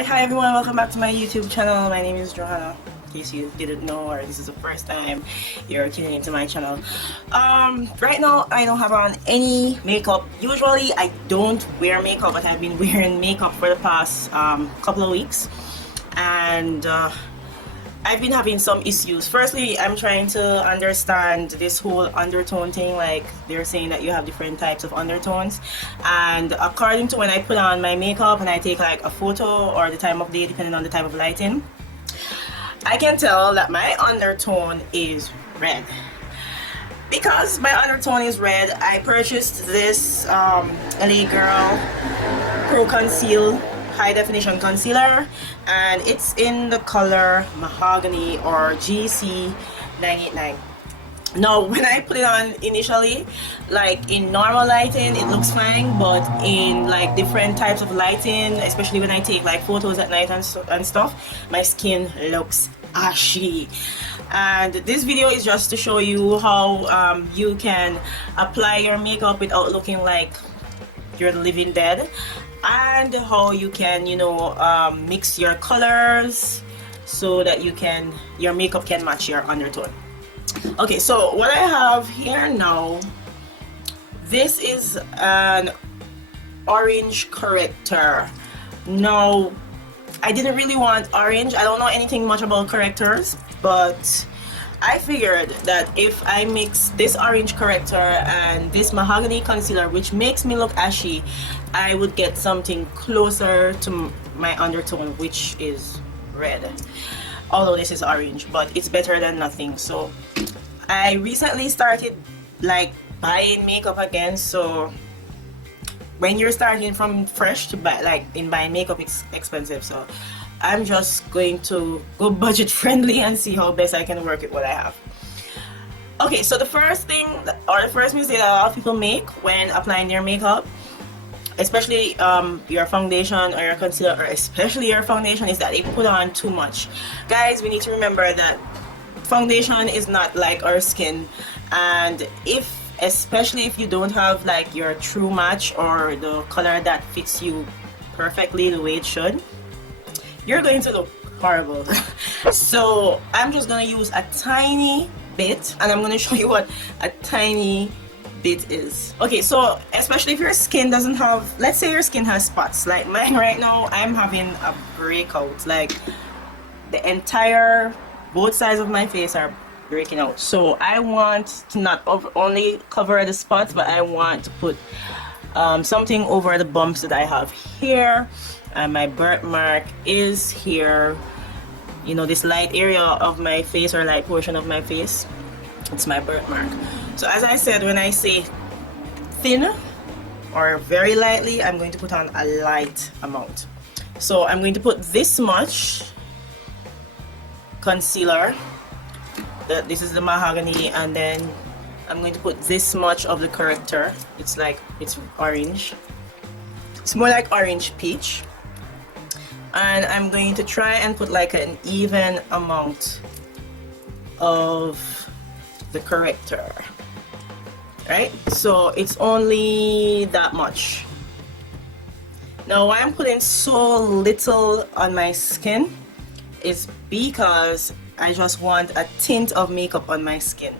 Alright, hi everyone, welcome back to my YouTube channel. My name is Johanna, in case you didn't know or this is the first time you're tuning into my channel. Right now I don't have on any makeup. Usually I don't wear makeup, but I've been wearing makeup for the past couple of weeks, and I've been having some issues. Firstly, I'm trying to understand this whole undertone thing. Like, they're saying that you have different types of undertones, and according to when I put on my makeup and I take like a photo or the time of day, depending on the type of lighting, I can tell that my undertone is red. Because my undertone is red, I purchased this LA Girl Pro Conceal High Definition Concealer, and it's in the color Mahogany or GC989. Now, when I put it on initially, like in normal lighting, it looks fine, but in like different types of lighting, especially when I take like photos at night and stuff, my skin looks ashy. And this video is just to show you how you can apply your makeup without looking like you're the living dead, and how you can, you know, mix your colors so that your makeup can match your undertone. Okay, so what I have here now, this is an orange corrector. Now, I didn't really want orange. I don't know anything much about correctors, but I figured that if I mix this orange corrector and this mahogany concealer, which makes me look ashy, I would get something closer to my undertone, which is red. Although this is orange, but it's better than nothing. So I recently started like buying makeup again. So when you're starting from fresh to buy, like in buying makeup, it's expensive. So I'm just going to go budget friendly and see how best I can work with what I have. Okay, so the first thing, or the first mistake that a lot of people make when applying their makeup, especially your foundation or your concealer, or especially your foundation, is that they put on too much. Guys, we need to remember that foundation is not like our skin, and especially if you don't have like your true match or the color that fits you perfectly the way it should, you're going to look horrible. So I'm just going to use a tiny bit, and I'm going to show you what a tiny bit is. Okay, so especially if your skin doesn't have, let's say your skin has spots like mine right now. I'm having a breakout, like the entire both sides of my face are breaking out. So I want to not only cover the spots, but I want to put something over the bumps that I have here. And my birthmark is here, you know, this light area of my face, or light portion of my face, it's my birthmark. So as I said, when I say thin or very lightly, I'm going to put on a light amount. So I'm going to put this much concealer, this is the mahogany, and then I'm going to put this much of the corrector. It's orange, it's more like orange peach. And I'm going to try and put like an even amount of the corrector, right? So it's only that much. Now, why I'm putting so little on my skin is because I just want a tint of makeup on my skin.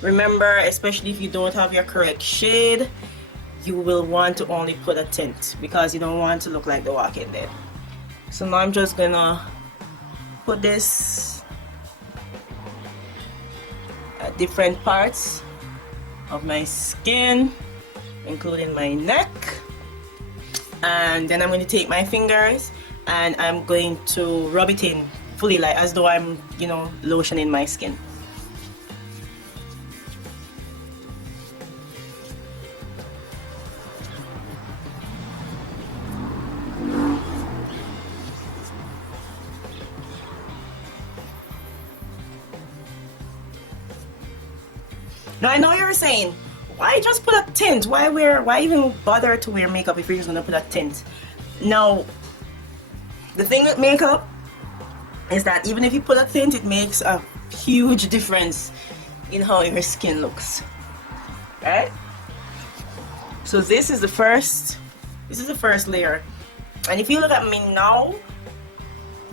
Remember, especially if you don't have your correct shade, you will want to only put a tint because you don't want to look like the Walking Dead. So now I'm just gonna put this at different parts of my skin, including my neck, and then I'm going to take my fingers and I'm going to rub it in fully, like as though I'm, you know, lotioning my skin. Now I know you're saying, why just put a tint? Why even bother to wear makeup if you're just gonna put a tint? Now, the thing with makeup is that even if you put a tint, it makes a huge difference in how your skin looks, right? So this is the first layer And if you look at me now,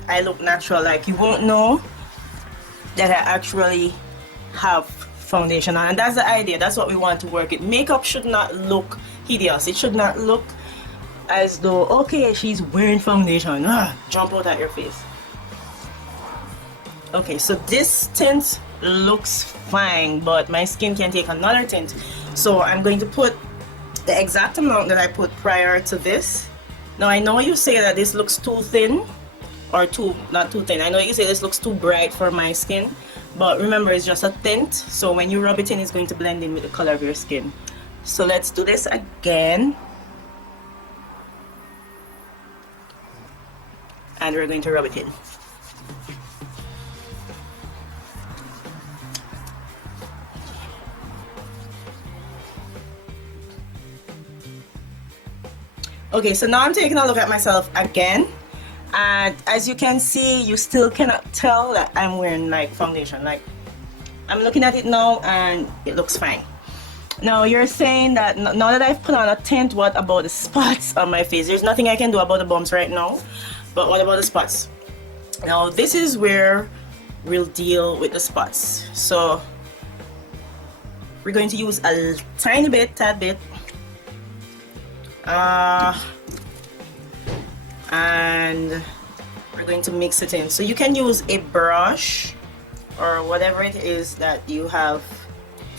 I look natural. Like, you won't know that I actually have foundation on, and that's the idea. That's what we want to work it. Makeup should not look hideous. It should not look as though, okay, she's wearing foundation, jump out at your face. Okay, so this tint looks fine, but my skin can take another tint, so I'm going to put the exact amount that I put prior to this. Now, I know you say that this looks too thin, or not too thin. I know you say this looks too bright for my skin, but remember, it's just a tint, so when you rub it in, it's going to blend in with the color of your skin. So let's do this again, and we're going to rub it in. Okay, so now I'm taking a look at myself again, and as you can see, you still cannot tell that I'm wearing like foundation. Like, I'm looking at it now and it looks fine. Now you're saying that now that I've put on a tint, what about the spots on my face? There's nothing I can do about the bumps right now, but what about the spots? Now this is where we'll deal with the spots. So we're going to use a tiny bit, tad bit, and we're going to mix it in. So you can use a brush or whatever it is that you have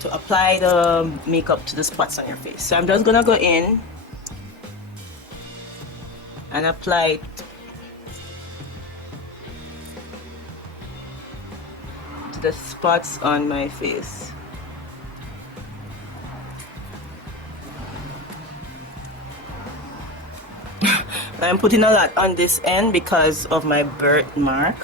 to apply the makeup to the spots on your face. So I'm just gonna go in and apply it to the spots on my face. I'm putting a lot on this end because of my birthmark.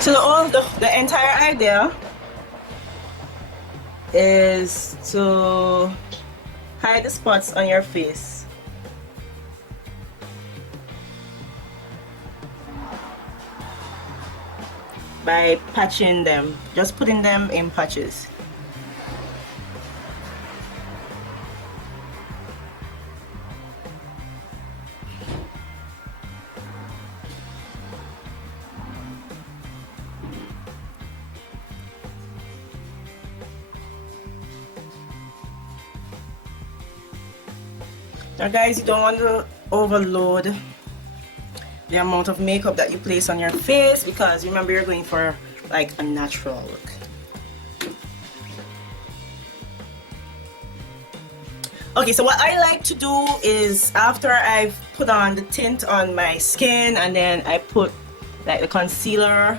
So the entire idea is to hide the spots on your face. By patching them, just putting them in patches. Now guys, you don't want to overload the amount of makeup that you place on your face, because remember, you're going for like a natural look. Okay, so what I like to do is, after I've put on the tint on my skin and then I put like the concealer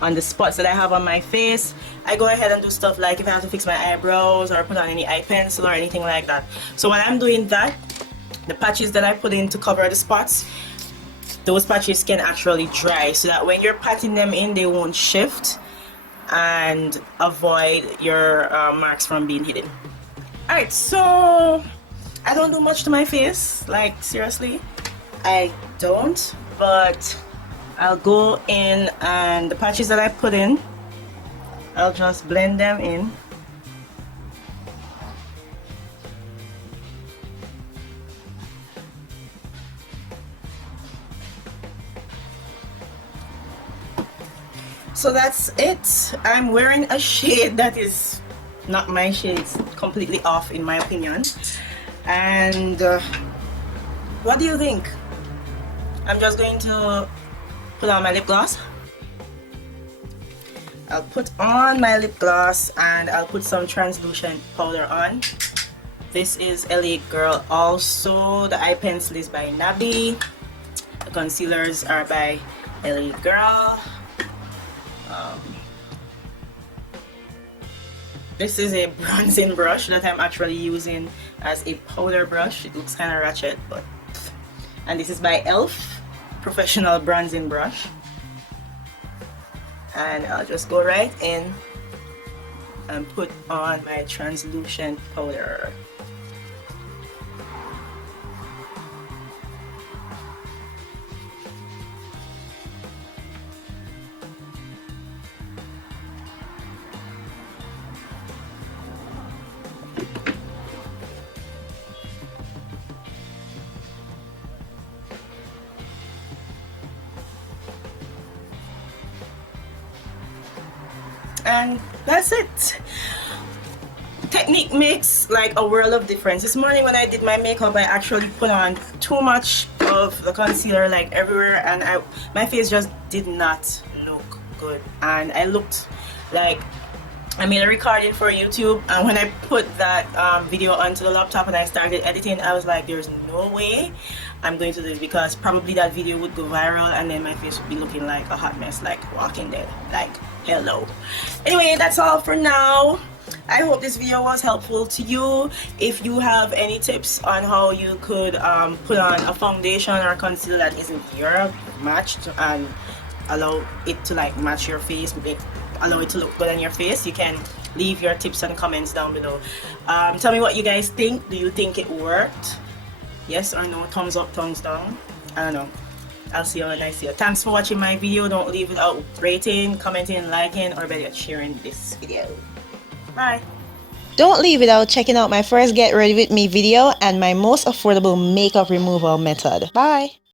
on the spots that I have on my face, I go ahead and do stuff like if I have to fix my eyebrows or put on any eye pencil or anything like that. So while I'm doing that, the patches that I put in to cover the spots, those patches can actually dry, so that when you're patting them in, they won't shift and avoid your marks from being hidden. Alright, so I don't do much to my face, like seriously, I don't, but I'll go in and the patches that I put in, I'll just blend them in. So that's it. I'm wearing a shade that is not my shade, it's completely off in my opinion. And what do you think? I'm just going to put on my lip gloss. I'll put on my lip gloss and I'll put some translucent powder on. This is LA Girl also. The eye pencil is by Nabi. The concealers are by LA Girl. This is a bronzing brush that I'm actually using as a powder brush. It looks kind of ratchet, but... And this is by ELF Professional Bronzing Brush. And I'll just go right in and put on my translucent powder. and that's it. Technique makes like a world of difference. This morning when I did my makeup, I actually put on too much of the concealer like everywhere, and my face just did not look good, and I looked like I made a recording for YouTube, and when I put that video onto the laptop and I started editing, I was like, there's no way I'm going to do this, because probably that video would go viral and then my face would be looking like a hot mess, like Walking Dead, like hello. Anyway, that's all for now. I hope this video was helpful to you. If you have any tips on how you could put on a foundation or concealer that isn't your matched and allow it to like match your face, allow it to look good on your face, you can leave your tips and comments down below. Tell me what you guys think. Do you think it worked? Yes or no? Thumbs up, thumbs down? I don't know. I'll see you on the next video. Thanks for watching my video. Don't leave without rating, commenting, liking, or better yet, sharing this video. Bye. Don't leave without checking out my first Get Ready With Me video and my most affordable makeup removal method. Bye.